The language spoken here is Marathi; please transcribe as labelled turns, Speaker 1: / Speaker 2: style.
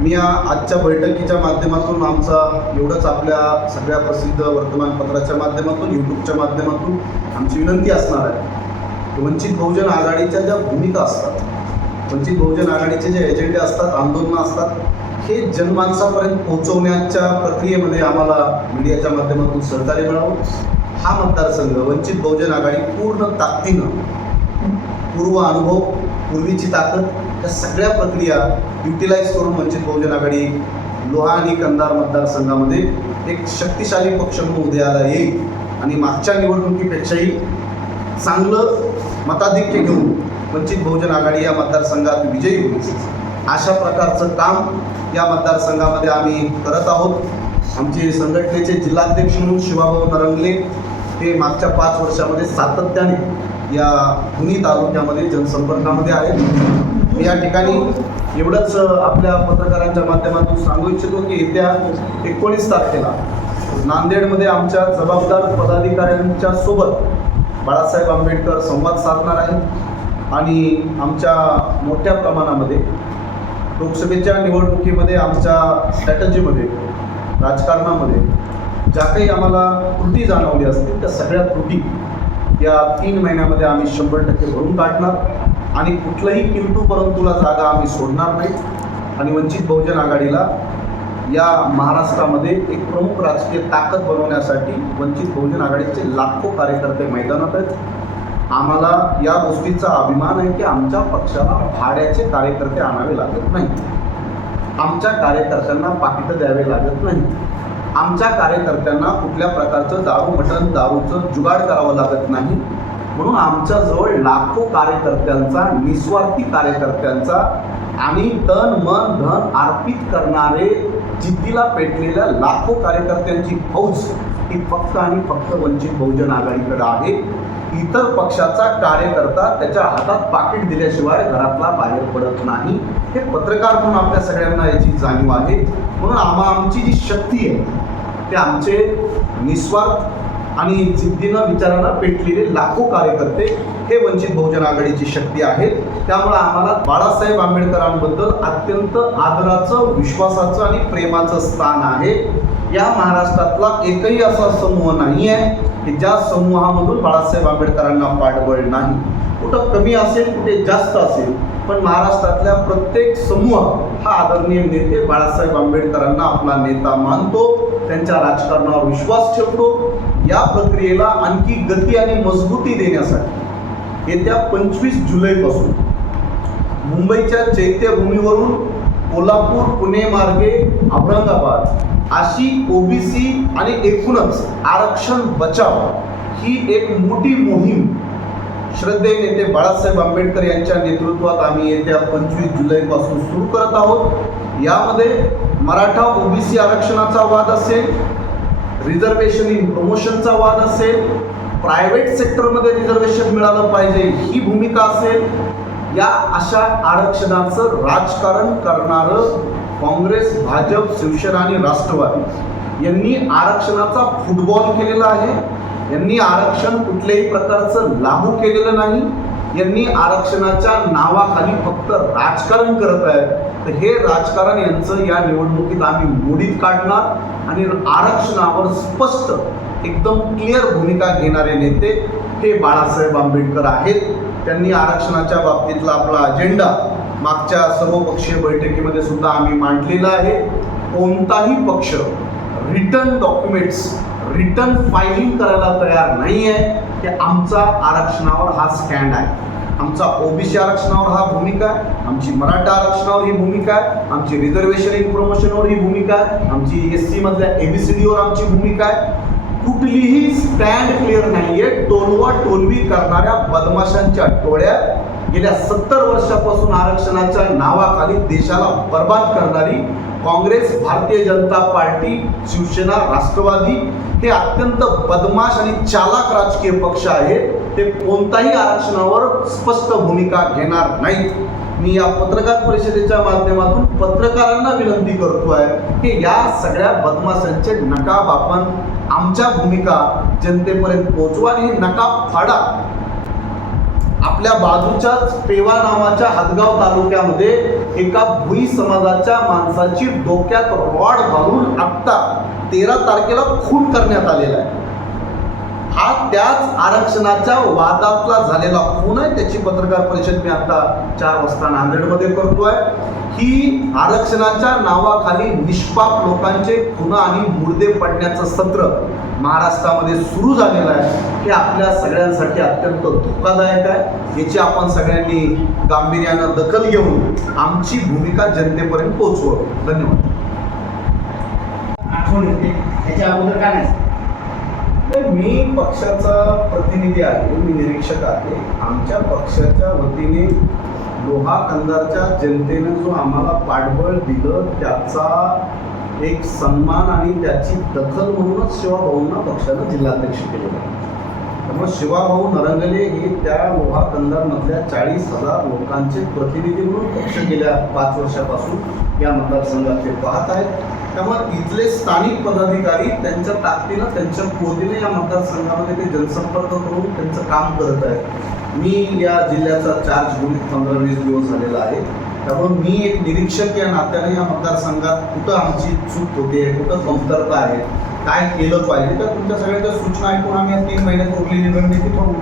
Speaker 1: मी या आजच्या बैठकीच्या माध्यमातून आमचा एवढंच आपल्या सगळ्या प्रसिद्ध वर्तमानपत्राच्या माध्यमातून यूट्यूबच्या माध्यमातून आमची विनंती असणार आहे. वंचित बहुजन आघाडीच्या ज्या भूमिका असतात वंचित बहुजन आघाडीचे जे एजेंडे असतात आंदोलनं असतात हे जनमानसापर्यंत पोहोचवण्याच्या प्रक्रियेमध्ये आम्हाला मीडियाच्या माध्यमातून सहकार्य मिळावं. हा मतदारसंघ वंचित बहुजन आघाडी पूर्ण ताकदीनं पूर्व अनुभव पूर्वीची ताकद या सगळ्या प्रक्रिया युटिलाइज करून वंचित बहुजन आघाडी लोहा आणि कंधार मतदारसंघामध्ये एक शक्तिशाली पक्ष म्हणून उदयाला येईल. आणि मागच्या निवडणुकीपेक्षाही चांगलं मताधिक्य घेऊन वंचित बहुजन आघाडी या मतदारसंघात विजयी होईल. अशा प्रकारचं काम या मतदारसंघामध्ये आम्ही करत आहोत. आमचे संघटनेचे जिल्हाध्यक्ष म्हणून शिवाभाऊ नरंगले हे मागच्या पाच वर्षामध्ये सातत्याने या पुणे तालुक्यामध्ये जनसंपर्कामध्ये आहेत. मी या ठिकाणी एवढंच आपल्या पत्रकारांच्या माध्यमातून सांगू इच्छितो की येत्या एकोणीस तारखेला नांदेडमध्ये आमच्या जबाबदार पदाधिकाऱ्यांच्या सोबत बाळासाहेब आंबेडकर संवाद साधणार आहेत आणि आमच्या मोठ्या प्रमाणामध्ये लोकसभेच्या निवडणुकीमध्ये आमच्या स्ट्रॅटजीमध्ये राजकारणामध्ये ज्या काही आम्हाला त्रुटी जाणवली असतील त्या सगळ्या त्रुटी या तीन महिन्यामध्ये आम्ही शंभर टक्के भरून काढणार आणि कुठलंही किंतू परंतुला जागा आम्ही सोडणार नाही. आणि वंचित बहुजन आघाडीला या महाराष्ट्रामध्ये एक प्रमुख राजकीय ताकद बनवण्यासाठी वंचित बहुजन आघाडीचे लाखो कार्यकर्ते मैदानात आहेत. आम्हाला या गोष्टीचा अभिमान आहे की आमच्या पक्षाला भाड्याचे कार्यकर्ते आणावे लागत नाही आमच्या कार्यकर्त्यांना पाकिटं द्यावे लागत नाही आमच्या कार्यकर्त्यांना कुठल्या प्रकारचं दारू मटण दारूचं जुगाड करावं लागत नाही. म्हणून आमच्याजवळ लाखो कार्यकर्त्यांचा निस्वार्थी कार्यकर्त्यांचा आणि तन मन धन अर्पित करणारे जिद्दीला पेटलेल्या लाखो कार्यकर्त्यांची फौज ही फक्त आणि फक्त वंचित बहुजन आघाडीकडे आहे. इतर पक्षाचा कार्यकर्ता त्याच्या हातात पाकिट दिल्याशिवाय घरातला बाहेर पडत नाही. हे पत्रकार म्हणून आपल्या सगळ्यांना याची जाणीव आहे. म्हणून आम्हा आमची जी शक्ती आहे ते आमचे निस्वार्थ आणि जिद्दीनं विचारांना पेटलेले लाखो कार्यकर्ते हे वंचित बहुजन आघाडीची शक्ती आहेत. त्यामुळे आम्हाला बाळासाहेब आंबेडकरांबद्दल अत्यंत आदराचं विश्वासाचं आणि प्रेमाचं स्थान आहे. या महाराष्ट्रातला एकही असा समूह नाही आहे की ज्या समूहामधून बाळासाहेब आंबेडकरांना पाठबळ नाही. कुठं कमी असेल कुठे जास्त असेल पण महाराष्ट्रातल्या प्रत्येक समूह हा आदरणीय नेते बाळासाहेब आंबेडकरांना आपला नेता मानतो. त्यांच्या राजकारणावर विश्वास ठेवतो. या प्रक्रियेला आणखी गती आणि मजबूती देण्यासाठी येत्या पंचवीस जुलैपासून मुंबईच्या चैत्यभूमीवरून कोल्हापूर पुणे मार्गे औरंगाबाद अशी ओबीसी आणि एकूणच आरक्षण बचाव ही एक मोठी मोहीम श्रद्धे नेते बाळासाहेब आंबेडकर यांच्या नेतृत्वात आम्ही येत्या पंचवीस जुलैपासून सुरू करत आहोत. यामध्ये मराठा ओबीसी आरक्षणाचा वाद असेल रिझर्वेशन इन प्रमोशनचा वाद असेल प्रायव्हेट सेक्टरमध्ये रिझर्वेशन मिळालं पाहिजे ही भूमिका असेल. या अशा आरक्षणाचं राजकारण करणारं काँग्रेस भाजप शिवसेना आणि राष्ट्रवादी यांनी आरक्षणाचा फुटबॉल केलेला आहे. यांनी आरक्षण कुठल्याही प्रकारचं लागू केलेलं नाही. यांनी आरक्षणाच्या नावाखाली फक्त राजकारण करत आहेत. तर हे राजकारण यांचं या निवडणुकीत आम्ही मोडीत काढणार आणि आरक्षणावर स्पष्ट एकदम क्लिअर भूमिका घेणारे नेते हे बाळासाहेब आंबेडकर आहेत. त्यांनी आरक्षणाच्या बाबतीतला आपला अजेंडा मागच्या सर्वपक्षीय बैठकीमध्ये सुद्धा आम्ही मांडलेला आहे. कोणताही पक्ष रिटर्न डॉक्युमेंट्स रिटर्न फायलिंग करायला तयार नाही आहे की आमचा आरक्षणावर हा स्टँड आहे. आमचा ओबीसी आरक्षणावर हा भूमिका आहे आमची मराठा आरक्षणावर ही भूमिका आहे आमची रिझर्वेशन इन प्रमोशनवर ही भूमिका आहे आमची एस सी मधल्या एबीसीडीवर आमची भूमिका आहे. कुठलीही स्टँड क्लिअर नाहीये टोलवा टोलवी करणाऱ्या बदमाशांच्या टोळ्या गेल्या सत्तर वर्षापासून आरक्षणाच्या नावाखाली देशाला बर्बाद करणारी काँग्रेस भारतीय जनता पार्टी शिवसेना राष्ट्रवादी हे अत्यंत बदमाश आणि चालाक राजकीय पक्ष आहेत. ते कोणताही आरक्षणावर स्पष्ट भूमिका घेणार नाहीत. मी या पत्रकार परिषदेच्या माध्यमातून पत्रकारांना विनंती करतो आहे की या सगळ्या बदमाशांचे नकाब आपण आमच्या भूमिका जनतेपर्यंत पोहोचवा आणि हे नकाब फाडा. आपल्या बाजूच्याच पेवा नावाच्या हदगाव तालुक्यामध्ये एका भुई समाजाच्या माणसाची डोक्यात रॉड घालून आत्ता तेरा तारखेला खून करण्यात आलेला आहे. हा त्याच आरक्षणाच्या वादातला झालेला खून आहे. त्याची पत्रकार परिषद मी आता चार वाजता नांदेडमध्ये करतोय. ही आरक्षणाच्या नावाखाली निष्पाप लोकांचे खून आणि मुर्दे पडण्याचं सत्र महाराष्ट्रामध्ये सुरू झालेलं आहे. हे आपल्या सगळ्यांसाठी अत्यंत धोकादायक आहे. याची आपण सगळ्यांनी गांभीर्यानं दखल घेऊन आमची भूमिका जनतेपर्यंत पोहोचवू. धन्यवाद.
Speaker 2: आठवण येते. त्याच्या अगोदर काय नाही.
Speaker 1: मी पक्षाचा प्रतिनिधी आहे मी निरीक्षक आहे. आमच्या पक्षाच्या वतीने लोहा कंदारच्या जनतेनं जो आम्हाला पाठबळ दिलं त्याचा एक सन्मान आणि त्याची दखल म्हणूनच शिवाभाऊंना पक्षानं जिल्हाध्यक्ष केलेलं आहे. त्यामुळे शिवाभाऊ नरंगले हे त्या लोहा कंदारमधल्या चाळीस हजार लोकांचे प्रतिनिधी म्हणून पक्ष गेल्या पाच वर्षापासून या मतदारसंघात ते पाहत आहेत. त्यामुळे इथले स्थानिक पदाधिकारी त्यांच्या ताकदीनं त्यांच्या पोतीने या मतदारसंघामध्ये ते जनसंपर्क करून त्यांचं काम करत आहेत. मी या जिल्ह्याचा चार्ज घेऊन पंधरा वीस दिवस झालेला आहे. त्यामुळे मी एक निरीक्षक या नात्याने या मतदारसंघात कुठं आमची चूक होते कुठं कमतरता आहे काय केलं पाहिजे? तर तुमच्या सगळ्यांच्या सूचना ऐकून आम्ही या तीन महिन्यात उरलेली रणनीती ठरवू